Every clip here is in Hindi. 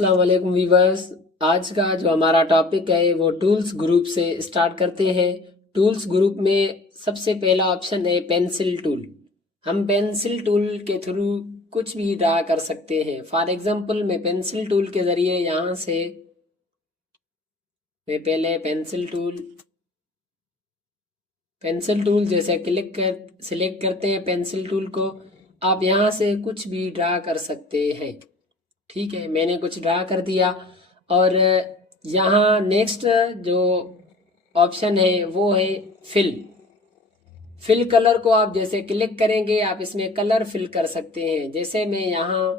अस्सलाम वालेकुम वीवर्स। आज का जो हमारा टॉपिक है वो टूल्स ग्रुप से स्टार्ट करते हैं। टूल्स ग्रुप में सबसे पहला ऑप्शन है पेंसिल टूल। हम पेंसिल टूल के थ्रू कुछ भी ड्रा कर सकते हैं। फॉर एग्जांपल मैं पेंसिल टूल के ज़रिए यहाँ से मैं पहले पेंसिल टूल जैसे सिलेक्ट करते हैं पेंसिल टूल को। आप यहाँ से कुछ भी ड्रा कर सकते हैं। ठीक है, मैंने कुछ ड्रा कर दिया। और यहाँ नेक्स्ट जो ऑप्शन है वो है फिल। फिल कलर को आप जैसे क्लिक करेंगे आप इसमें कलर फिल कर सकते हैं। जैसे मैं यहाँ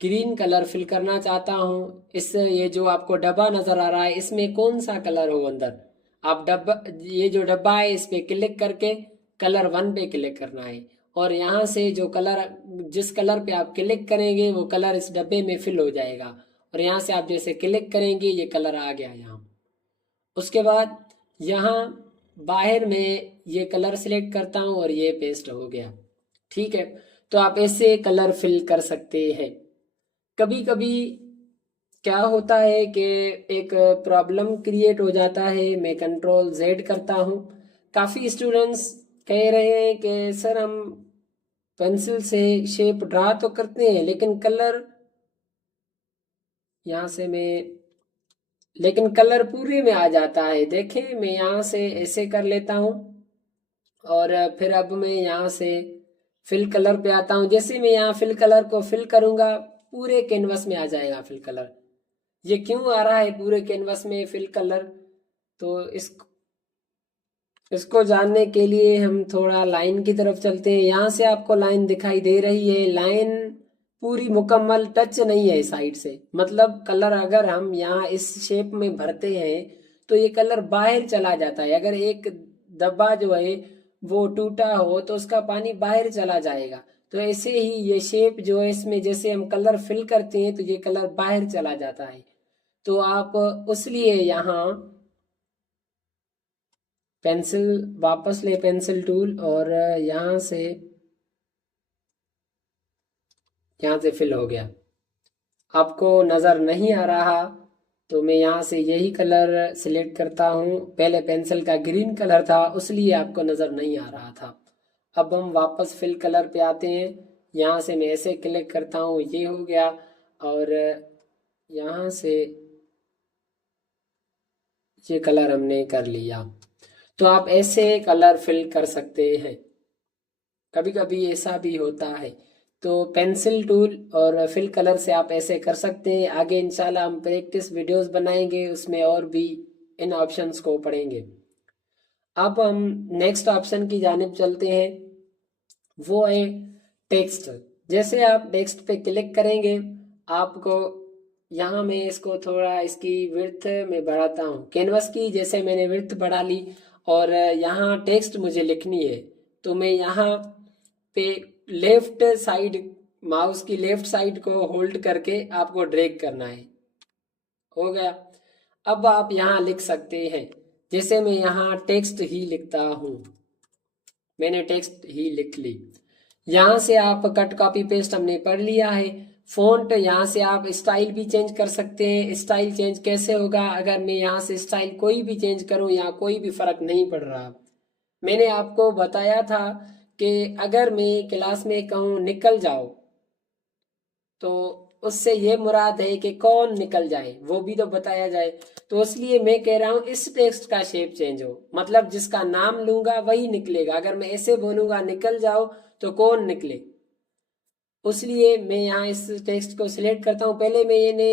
ग्रीन कलर फिल करना चाहता हूँ। इस ये जो आपको डब्बा नज़र आ रहा है इसमें कौन सा कलर हो अंदर, आप डब्बा ये जो डब्बा है इस पे क्लिक करके कलर 1 पे क्लिक करना है। और यहाँ से जो कलर जिस कलर पे आप क्लिक करेंगे वो कलर इस डब्बे में फिल हो जाएगा। और यहाँ से आप जैसे क्लिक करेंगे ये कलर आ गया यहाँ। उसके बाद यहाँ बाहर में ये कलर सिलेक्ट करता हूँ और ये पेस्ट हो गया। ठीक है, तो आप ऐसे कलर फिल कर सकते हैं। कभी कभी क्या होता है कि एक प्रॉब्लम क्रिएट हो जाता है। मैं कंट्रोल Z करता हूँ। काफ़ी स्टूडेंट्स कह रहे हैं कि सर हम पेंसिल से शेप ड्रा तो करते हैं लेकिन कलर यहाँ से लेकिन कलर पूरे में आ जाता है। देखें मैं यहाँ से ऐसे कर लेता हूँ और फिर अब मैं यहाँ से फिल कलर पे आता हूँ। जैसे मैं यहाँ फिल कलर को फिल करूँगा पूरे कैनवस में आ जाएगा फिल कलर। ये क्यों आ रहा है पूरे कैनवस में फिल कलर, तो इसको जानने के लिए हम थोड़ा लाइन की तरफ चलते हैं। यहाँ से आपको लाइन दिखाई दे रही है। लाइन पूरी मुकम्मल टच नहीं है साइड से, मतलब कलर अगर हम यहाँ इस शेप में भरते हैं तो ये कलर बाहर चला जाता है। अगर एक डब्बा जो है वो टूटा हो तो उसका पानी बाहर चला जाएगा। तो ऐसे ही ये शेप जो है इसमें जैसे हम कलर फिल करते हैं तो ये कलर बाहर चला जाता है। तो आप उसलिए यहाँ पेंसिल वापस ले पेंसिल टूल और यहाँ से फिल हो गया। आपको नज़र नहीं आ रहा तो मैं यहाँ से यही कलर सिलेक्ट करता हूँ। पहले पेंसिल का ग्रीन कलर था इसलिए आपको नज़र नहीं आ रहा था। अब हम वापस फिल कलर पे आते हैं। यहाँ से मैं ऐसे क्लिक करता हूँ, ये हो गया। और यहाँ से ये कलर हमने कर लिया। तो आप ऐसे कलर फिल कर सकते हैं। कभी कभी ऐसा भी होता है। तो पेंसिल टूल और फिल कलर से आप ऐसे कर सकते हैं। आगे इंशाल्लाह हम प्रैक्टिस वीडियोस बनाएंगे उसमें और भी इन ऑप्शंस को पढ़ेंगे। अब हम नेक्स्ट ऑप्शन की जानिब चलते हैं, वो है टेक्स्ट। जैसे आप टेक्स्ट पे क्लिक करेंगे आपको यहाँ मैं इसको थोड़ा इसकी विड्थ में बढ़ाता हूँ कैनवस की। जैसे मैंने विड्थ बढ़ा ली और यहाँ टेक्स्ट मुझे लिखनी है तो मैं यहाँ पे लेफ्ट साइड माउस की लेफ्ट साइड को होल्ड करके आपको ड्रैग करना है। हो गया। अब आप यहाँ लिख सकते हैं। जैसे मैं यहाँ टेक्स्ट ही लिखता हूँ, मैंने टेक्स्ट ही लिख ली। यहाँ से आप कट कॉपी पेस्ट हमने पढ़ लिया है। फ़ॉन्ट यहाँ से आप स्टाइल भी चेंज कर सकते हैं। स्टाइल चेंज कैसे होगा, अगर मैं यहाँ से स्टाइल कोई भी चेंज करूँ यहाँ कोई भी फ़र्क नहीं पड़ रहा। मैंने आपको बताया था कि अगर मैं क्लास में कहूँ निकल जाओ तो उससे ये मुराद है कि कौन निकल जाए वो भी तो बताया जाए। तो इसलिए मैं कह रहा हूँ इस टेक्स्ट का शेप चेंज हो, मतलब जिसका नाम लूंगा वही निकलेगा। अगर मैं ऐसे बोलूंगा निकल जाओ तो कौन निकले, इसलिए मैं यहाँ इस टेक्स्ट को सिलेक्ट करता हूँ। पहले मैंने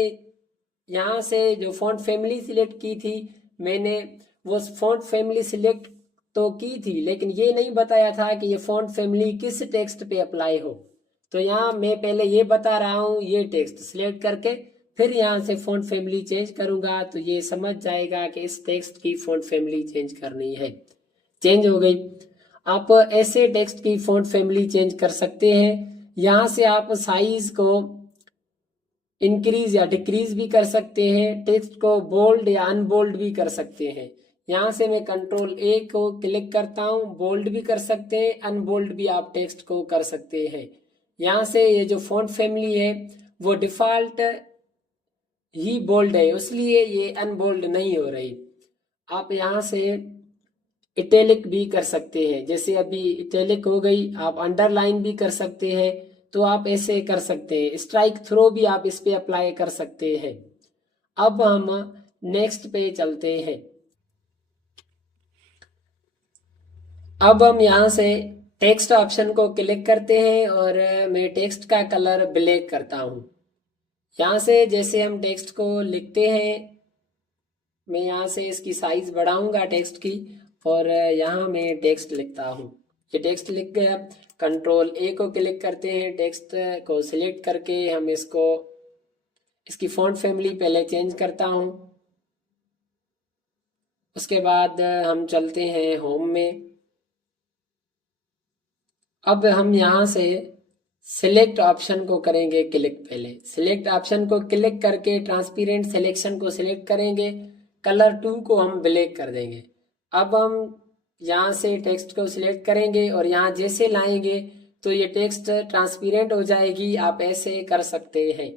यहाँ से जो फॉन्ट फैमिली सिलेक्ट की थी, मैंने वो फॉन्ट फैमिली सिलेक्ट तो की थी लेकिन ये नहीं बताया था कि ये फॉन्ट फैमिली किस टेक्स्ट पे अप्लाई हो। तो यहाँ मैं पहले ये बता रहा हूँ, ये टेक्स्ट सिलेक्ट करके फिर यहाँ से फॉन्ट फैमिली चेंज करूँगा तो ये समझ जाएगा कि इस टेक्स्ट की फॉन्ट फैमिली चेंज करनी है। चेंज हो गई। आप ऐसे टेक्स्ट की फॉन्ट फैमिली चेंज कर सकते हैं। यहाँ से आप साइज को इंक्रीज या डिक्रीज भी कर सकते हैं। टेक्स्ट को बोल्ड या अनबोल्ड भी कर सकते हैं। यहाँ से मैं कंट्रोल A को क्लिक करता हूँ, बोल्ड भी कर सकते हैं, अनबोल्ड भी आप टेक्स्ट को कर सकते हैं। यहाँ से ये जो फॉन्ट फैमिली है वो डिफ़ॉल्ट ही बोल्ड है, इसलिए ये अनबोल्ड नहीं हो रही। आप यहाँ से इटैलिक भी कर सकते हैं, जैसे अभी इटैलिक हो गई, आप अंडरलाइन भी कर सकते हैं। तो आप ऐसे कर सकते हैं, स्ट्राइक थ्रो भी आप इस पे अप्लाई कर सकते हैं। अब हम नेक्स्ट पे चलते हैं। अब हम यहाँ से टेक्स्ट ऑप्शन को क्लिक करते हैं और मैं टेक्स्ट का कलर ब्लैक करता हूँ। यहाँ से जैसे हम टेक्स्ट को लिखते हैं, मैं यहाँ से इसकी साइज बढ़ाऊंगा टेक्स्ट की, और यहाँ मैं टेक्स्ट लिखता हूँ। ये टेक्स्ट लिख गया। कंट्रोल ए को क्लिक करते हैं, टेक्स्ट को सिलेक्ट करके हम इसकी फॉन्ट फैमिली पहले चेंज करता हूँ। उसके बाद हम चलते हैं होम में। अब हम यहाँ से सिलेक्ट ऑप्शन को करेंगे क्लिक। पहले सिलेक्ट ऑप्शन को क्लिक करके ट्रांसपेरेंट सिलेक्शन को सिलेक्ट करेंगे, कलर 2 को हम ब्लैक कर देंगे। अब हम यहाँ से टेक्स्ट को सिलेक्ट करेंगे और यहाँ जैसे लाएंगे तो ये टेक्स्ट ट्रांसपेरेंट हो जाएगी। आप ऐसे कर सकते हैं।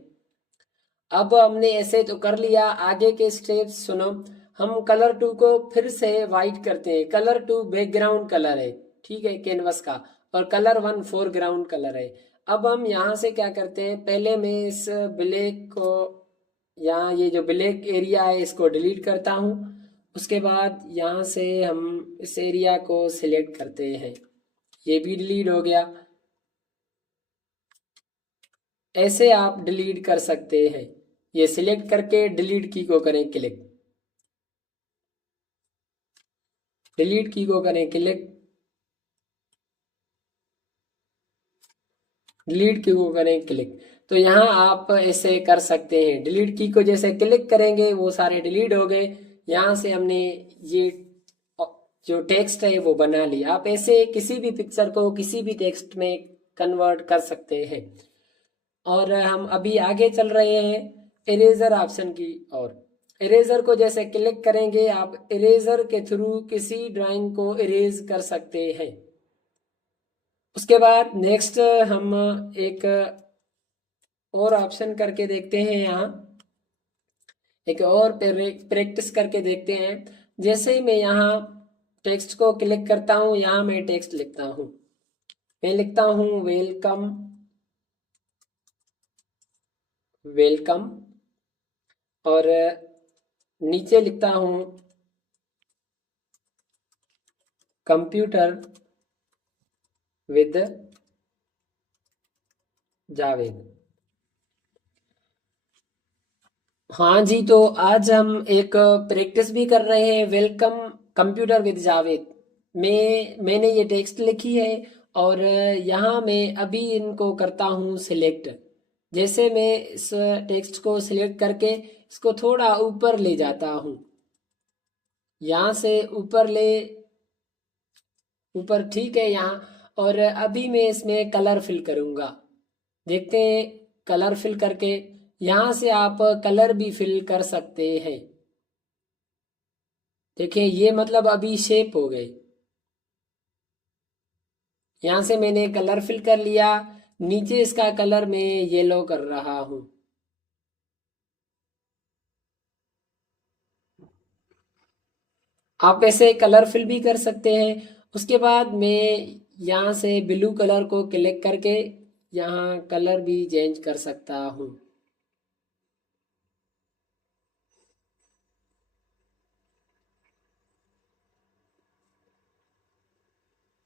अब हमने ऐसे तो कर लिया, आगे के स्टेप्स सुनो। हम कलर 2 को फिर से वाइट करते हैं। कलर 2 बैकग्राउंड कलर है, ठीक है, कैनवस का, और कलर 1 फोरग्राउंड कलर है। अब हम यहाँ से क्या करते हैं, पहले मैं इस ब्लैक को, यहाँ ये जो ब्लैक एरिया है इसको डिलीट करता हूँ। उसके बाद यहाँ से हम इस एरिया को सिलेक्ट करते हैं, ये भी डिलीट हो गया। ऐसे आप डिलीट कर सकते हैं। ये सिलेक्ट करके डिलीट की को करें क्लिक, डिलीट की को करें क्लिक, डिलीट की को करें क्लिक। तो यहाँ आप ऐसे कर सकते हैं। डिलीट की को जैसे क्लिक करेंगे वो सारे डिलीट हो गए। यहाँ से हमने ये जो टेक्स्ट है वो बना लिया। आप ऐसे किसी भी पिक्चर को किसी भी टेक्स्ट में कन्वर्ट कर सकते हैं। और हम अभी आगे चल रहे हैं इरेजर ऑप्शन की और इरेजर को जैसे क्लिक करेंगे आप इरेजर के थ्रू किसी ड्राइंग को इरेज कर सकते हैं। उसके बाद नेक्स्ट हम एक और ऑप्शन करके देखते हैं। यहाँ एक और प्रैक्टिस करके देखते हैं। जैसे ही मैं यहाँ टेक्स्ट को क्लिक करता हूँ, यहाँ मैं टेक्स्ट लिखता हूँ। मैं लिखता हूँ वेलकम, वेलकम, और नीचे लिखता हूँ कंप्यूटर विद जावेद। हाँ जी, तो आज हम एक प्रैक्टिस भी कर रहे हैं, वेलकम कंप्यूटर विद जावेद। मैंने ये टेक्स्ट लिखी है और यहाँ मैं अभी इनको करता हूँ सिलेक्ट। जैसे मैं इस टेक्स्ट को सिलेक्ट करके इसको थोड़ा ऊपर ले जाता हूँ, यहाँ से ऊपर, ठीक है यहाँ। और अभी मैं इसमें कलर फिल करूँगा। देखते हैं कलर फिल करके। यहाँ से आप कलर भी फिल कर सकते हैं। देखिए ये मतलब अभी शेप हो गए। यहाँ से मैंने कलर फिल कर लिया। नीचे इसका कलर मैं येलो कर रहा हूँ। आप ऐसे कलर फिल भी कर सकते हैं। उसके बाद मैं यहाँ से ब्लू कलर को क्लिक करके यहाँ कलर भी चेंज कर सकता हूँ।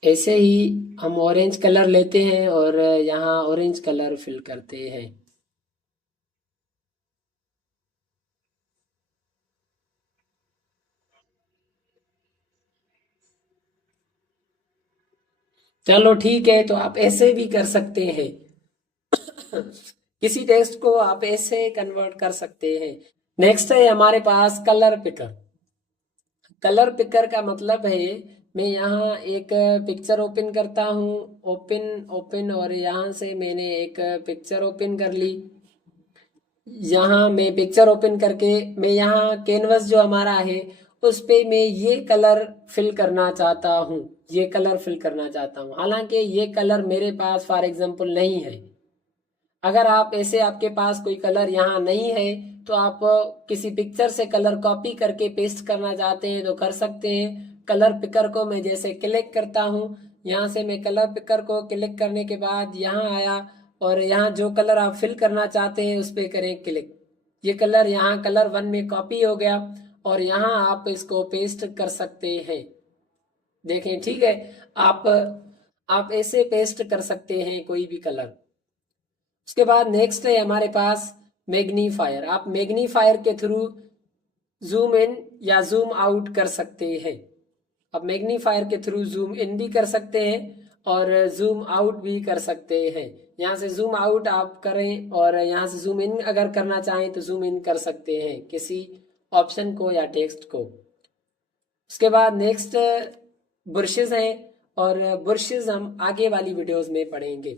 ऐसे ही हम ऑरेंज कलर लेते हैं और यहाँ ऑरेंज कलर फिल करते हैं। चलो ठीक है, तो आप ऐसे भी कर सकते हैं। किसी टेक्स्ट को आप ऐसे कन्वर्ट कर सकते हैं। नेक्स्ट है हमारे पास कलर पिकर। कलर पिकर का मतलब है, मैं यहाँ एक पिक्चर ओपन करता हूँ, ओपन ओपन, और यहाँ से मैंने एक पिक्चर ओपन कर ली। यहाँ मैं पिक्चर ओपन करके मैं यहाँ कैनवस जो हमारा है उस पे मैं ये कलर फिल करना चाहता हूँ, ये कलर फिल करना चाहता हूँ। हालांकि ये कलर मेरे पास फॉर एग्जांपल नहीं है। अगर आप ऐसे आपके पास कोई कलर यहाँ नहीं है तो आप किसी पिक्चर से कलर कॉपी करके पेस्ट करना चाहते हैं तो कर सकते हैं। कलर पिकर को मैं जैसे क्लिक करता हूँ, यहाँ से मैं कलर पिकर को क्लिक करने के बाद यहाँ आया और यहाँ जो कलर आप फिल करना चाहते हैं उस पर करें क्लिक। ये कलर यहाँ कलर 1 में कॉपी हो गया और यहाँ आप इसको पेस्ट कर सकते हैं। देखें, ठीक है। आप ऐसे पेस्ट कर सकते हैं कोई भी कलर। उसके बाद नेक्स्ट है हमारे पास मैग्नीफायर। आप मैग्नीफायर के थ्रू जूम इन या जूम आउट कर सकते हैं। आप मैग्नीफायर के थ्रू जूम इन भी कर सकते हैं और जूम आउट भी कर सकते हैं। यहाँ से जूम आउट आप करें और यहाँ से जूम इन अगर करना चाहें तो जूम इन कर सकते हैं किसी ऑप्शन को या टेक्स्ट को। उसके बाद नेक्स्ट ब्रशेस हैं और ब्रशेस हम आगे वाली वीडियोस में पढ़ेंगे।